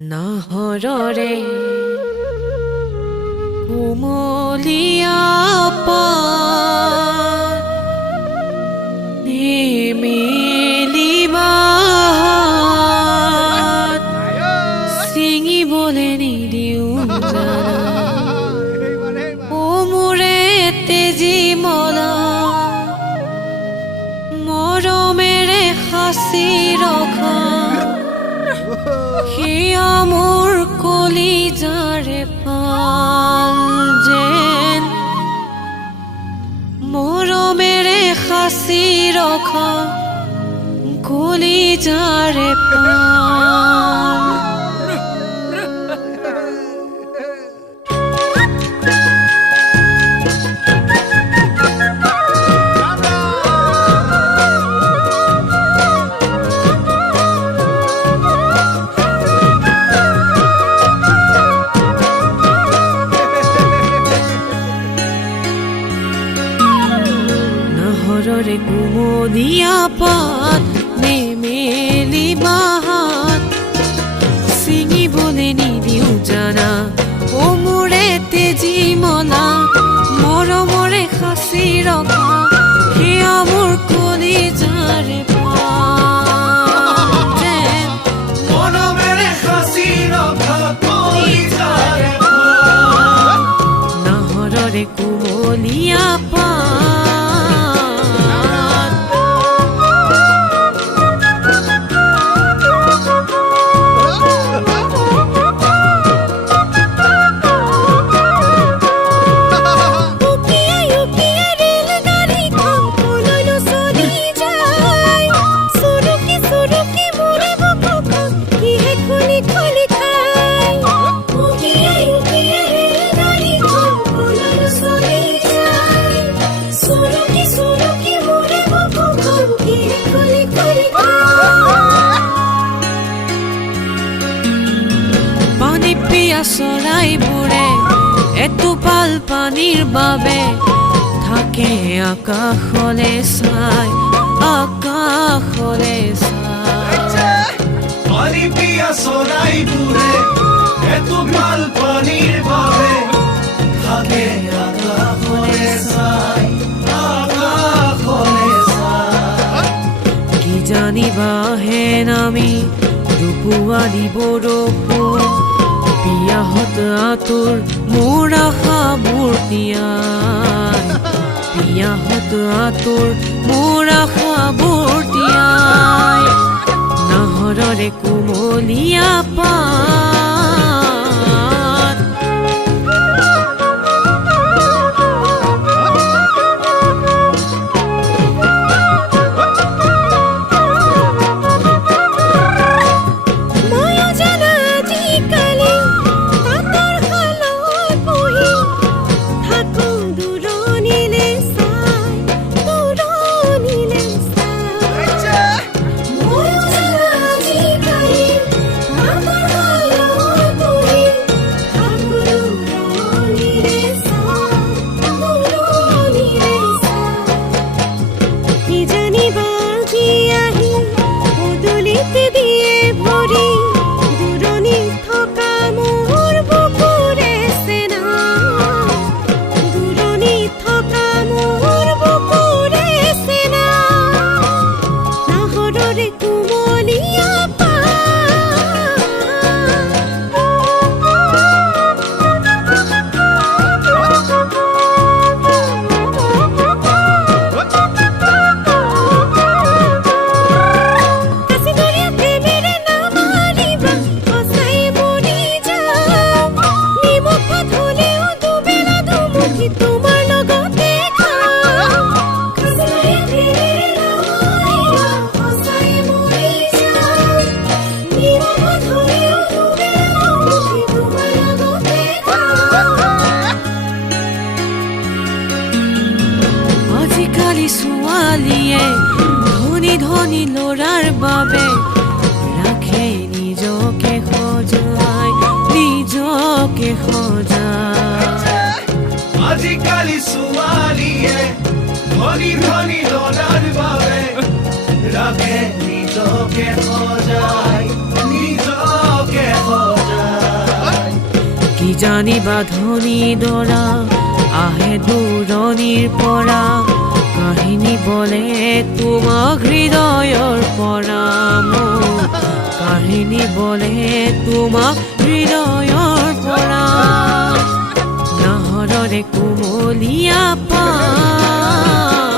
নাহৰৰে কোমলীয়া পাত নিমিলিবা হাত ছিঙিবলৈ নিদিওঁ জানা ও মোৰে তেজী মলা মৰমেৰে সাঁচি ৰখা হিয়া মোৰ কলিজাৰে পাল যেন মৰমেৰে সাঁচি ৰখা কলিজাৰে পাল নাহৰৰে কোমলীয়া পাত নেমেলিবা হাত ছিঙিবলৈ নিদিওঁ জানা ও মোৰে তেজী মলা মৰমৰে সাঁচি ৰখা হিয়া মোৰ কলিজাৰে পাল যেন মৰমেৰে সাঁচি ৰখা কলিজাৰে পাল নাহৰৰে কোমলীয়া পাত পানী পিয়া চৰাইবোৰে এটোপাল পানীৰ বাবে থাকে আকাশলে চাই আকাশলে চাই পানী পিয়া চৰাইবোৰে এটোপাল পানীৰ বাবে থাকে আকাশলে চাই আকাশলে চাই কি জানিবা হেন আমি দুপুৱালি বৰষুণ বিয়াহত আঁতোৰ মোৰ আশাবোৰ তিয়াই বিয়াহত আঁতোৰ মোৰ আশাবোৰ তিয়াই নাহৰৰে কোমলীয়া পাত আজিকালি ছোৱালীয়ে ধনী ধনী ল'ৰাৰ বাবে ৰাখে নিজকে সজাই নিজকে সজাই আজিকালি ছোৱালীয়ে ধনী ধনী ল'ৰাৰ বাবে ৰাখে নিজকে সজাই নিজকে সজাই জানিবা ধনী দৰা আহে দূৰণিৰ পৰা কাহিনী বলে তোমাক হৃদয়ৰ পৰা মোৰ কাহিনী বলে তোমাক হৃদয়ৰ পৰা নাহৰৰে কুমলীয়া পাত